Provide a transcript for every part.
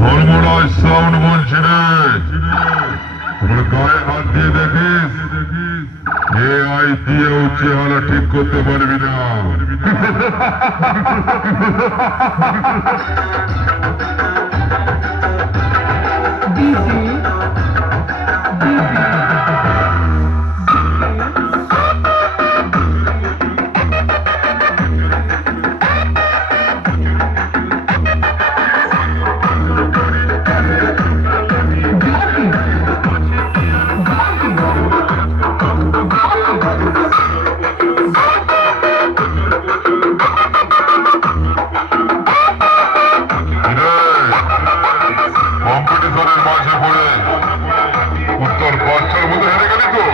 Dharmaraj sound বলছি রে, তোর গায়ে হাত দিয়ে দেখিস, এআই দিয়েও চেহারা ঠিক করতে পারবি না। কম্পিটিশনের মাঝে পড়ে উত্তর বাচ্চার মধ্যে হেরে গেলি তো।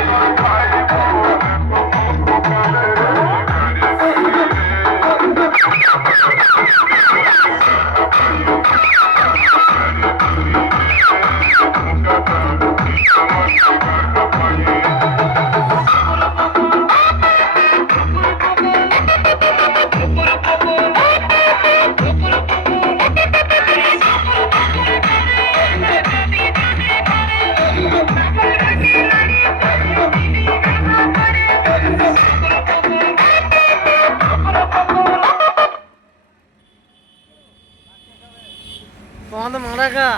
তোমাদের মারা